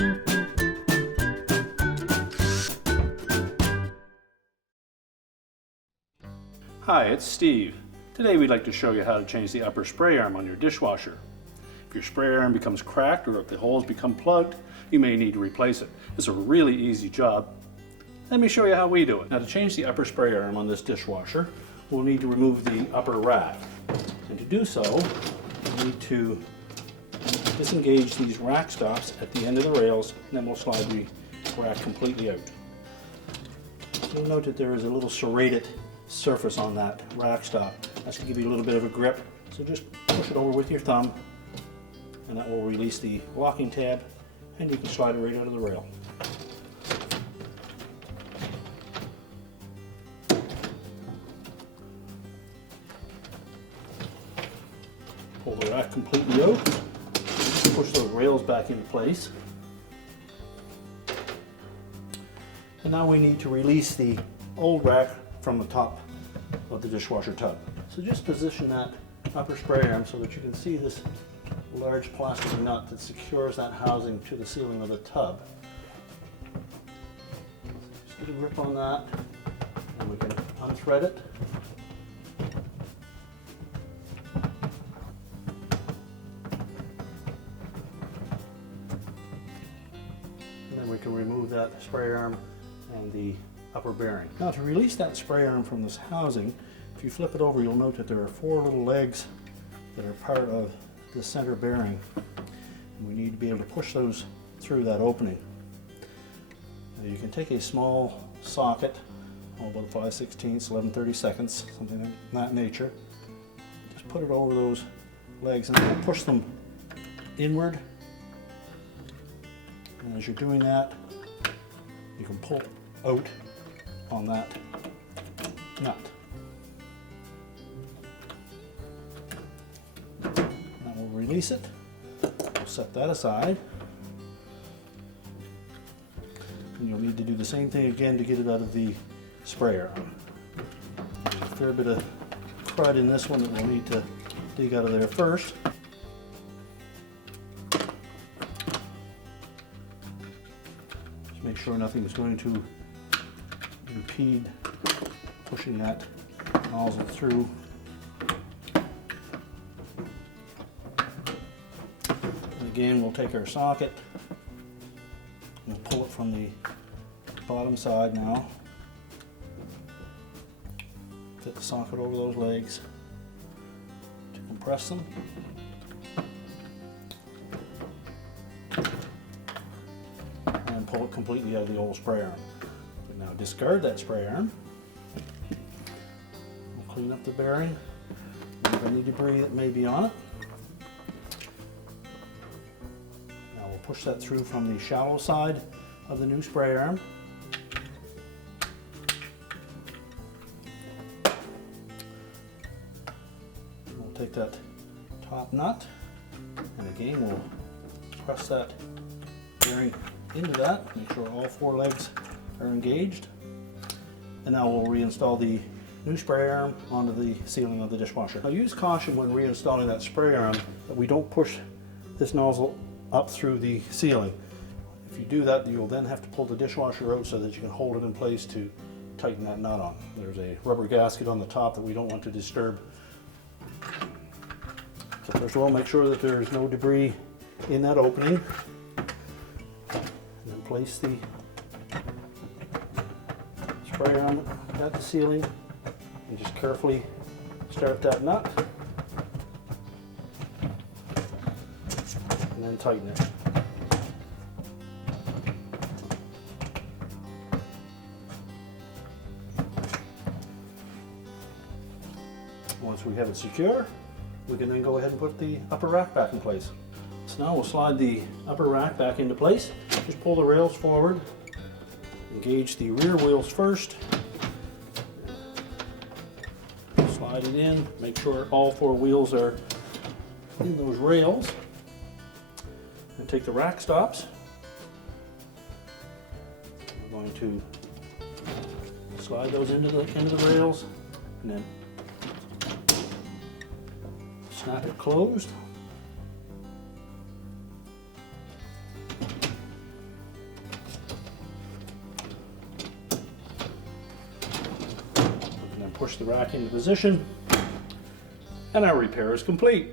Hi, it's Steve. Today we'd like to show you how to change the upper spray arm on your dishwasher. If your spray arm becomes cracked or if the holes become plugged, you may need to replace it. It's a really easy job. Let me show you how we do it. Now, to change the upper spray arm on this dishwasher, we'll need to remove the upper rack. And to do so, we need to disengage these rack stops at the end of the rails, and then we'll slide the rack completely out. You'll note that there is a little serrated surface on that rack stop. That's to give you a little bit of a grip. So just push it over with your thumb, and that will release the locking tab, and you can slide it right out of the rail. Pull the rack completely out, push those rails back into place. And now we need to release the old rack from the top of the dishwasher tub. So just position that upper spray arm so that you can see this large plastic nut that secures that housing to the ceiling of the tub. Just get a grip on that, and we can unthread it. And then we can remove that spray arm and the upper bearing. Now, to release that spray arm from this housing, if you flip it over, you'll note that there are 4 little legs that are part of the center bearing, and we need to be able to push those through that opening. Now, you can take a small socket, about 5/16, 11/32, something of that nature. Just put it over those legs and then push them inward. And as you're doing that, you can pull out on that nut. Now we'll release it. We'll set that aside. And you'll need to do the same thing again to get it out of the spray arm. There's a fair bit of crud in this one that we'll need to dig out of there first. Just make sure nothing is going to impede pushing that nozzle through. And again, we'll take our socket and we'll pull it from the bottom side now. Fit the socket over those legs to compress them. And pull it completely out of the old spray arm. Now discard that spray arm. We'll clean up the bearing, remove any debris that may be on it. Now we'll push that through from the shallow side of the new spray arm. We'll take that top nut, and again we'll press that bearing into that, make sure all 4 legs are engaged, and now we'll reinstall the new spray arm onto the ceiling of the dishwasher. Now use caution when reinstalling that spray arm that we don't push this nozzle up through the ceiling. If you do that, you'll then have to pull the dishwasher out so that you can hold it in place to tighten that nut on. There's a rubber gasket on the top that we don't want to disturb. So first of all, make sure that there's no debris in that opening, and then place the spray arm at the ceiling and just carefully start that nut and then tighten it. Once we have it secure, we can then go ahead and put the upper rack back in place. So now we'll slide the upper rack back into place. Just pull the rails forward. Engage the rear wheels first. Slide it in. Make sure all 4 wheels are in those rails. And take the rack stops. We're going to slide those into the rails, and then snap it closed. push the rack into position, and our repair is complete.